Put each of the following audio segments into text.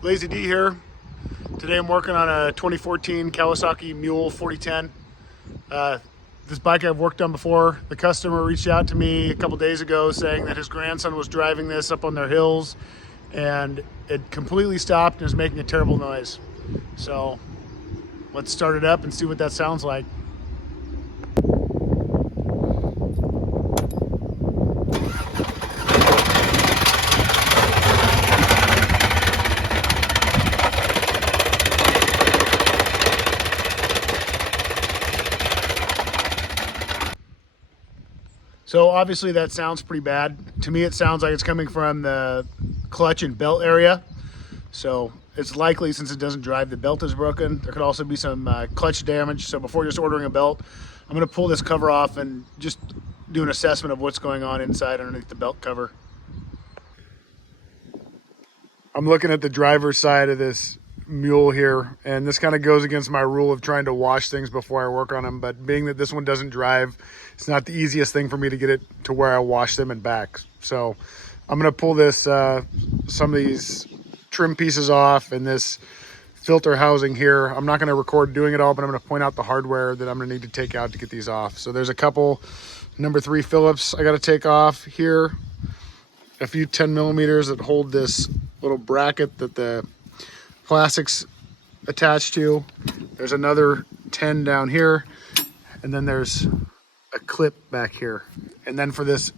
Lazy D here. Today I'm working on a 2014 Kawasaki Mule 4010. This bike I've worked on before. The customer reached out to me a couple days ago saying that his grandson was driving this up on their hills and it completely stopped and was making a terrible noise. So let's start it up and see what that sounds like. So obviously that sounds pretty bad. To me, it sounds like it's coming from the clutch and belt area. So it's likely, since it doesn't drive, the belt is broken. There could also be some clutch damage. So before just ordering a belt, I'm gonna pull this cover off and just do an assessment of what's going on inside underneath the belt cover. I'm looking at the driver's side of this Mule here, and this kind of goes against my rule of trying to wash things before I work on them, but being that this one doesn't drive, it's not the easiest thing for me to get it to where I wash them and back. So I'm going to pull this some of these trim pieces off and this filter housing here. I'm not going to record doing it all, but I'm going to point out the hardware that I'm going to need to take out to get these off. So there's a couple number 3 Phillips I got to take off here, a few 10 millimeters that hold this little bracket that the plastics attached to. There's another 10 down here, and then there's a clip back here. And then for this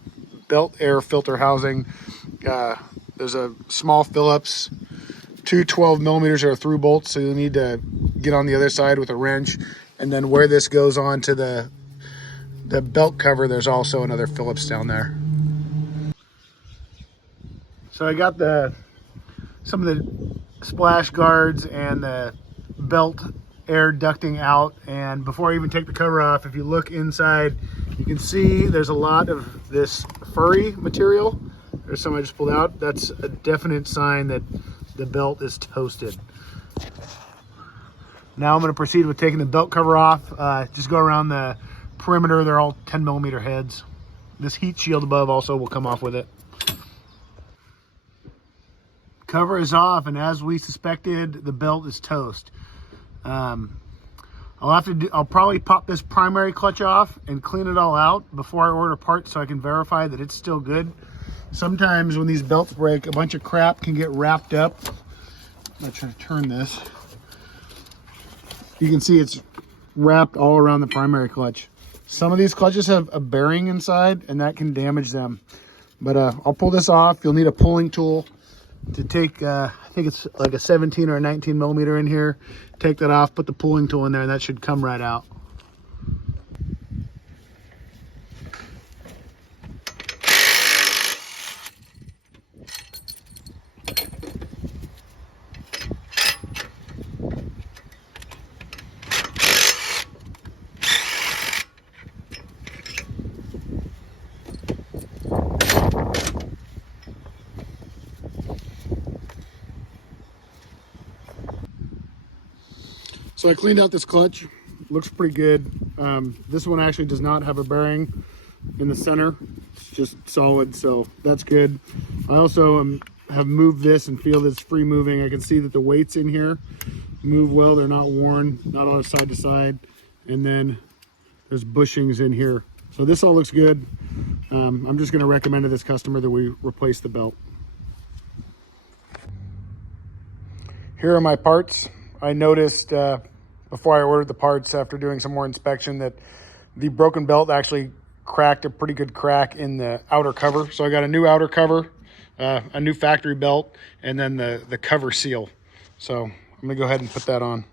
belt air filter housing, there's a small Phillips, 2 12 millimeters are through bolts, so you'll need to get on the other side with a wrench. And then where this goes on to the belt cover, there's also another Phillips down there. So I got some of the splash guards and the belt air ducting out, and before I even take the cover off, if you look inside, you can see there's a lot of this furry material. There's some I just pulled out. That's a definite sign that the belt is toasted. Now I'm going to proceed with taking the belt cover off. Just go around the perimeter. They're all 10 millimeter heads. This heat shield above also will come off with it. Cover is off, and as we suspected, the belt is toast. I'll probably pop this primary clutch off and clean it all out before I order parts so I can verify that it's still good. Sometimes when these belts break, a bunch of crap can get wrapped up. I'm gonna try to turn this. You can see it's wrapped all around the primary clutch. Some of these clutches have a bearing inside, and that can damage them. But I'll pull this off. You'll need a pulling tool to take, I think it's like a 17 or a 19 millimeter in here. Take that off, put the pulling tool in there, and that should come right out. So I cleaned out this clutch. Looks pretty good. This one actually does not have a bearing in the center. It's just solid, so that's good. I also have moved this and feel that it's free moving. I can see that the weights in here move well. They're not worn, not on side to side. And then there's bushings in here. So this all looks good. I'm just going to recommend to this customer that we replace the belt. Here are my parts. I noticed before I ordered the parts, after doing some more inspection, that the broken belt actually cracked a pretty good crack in the outer cover. So I got a new outer cover, a new factory belt, and then the cover seal. So I'm gonna go ahead and put that on.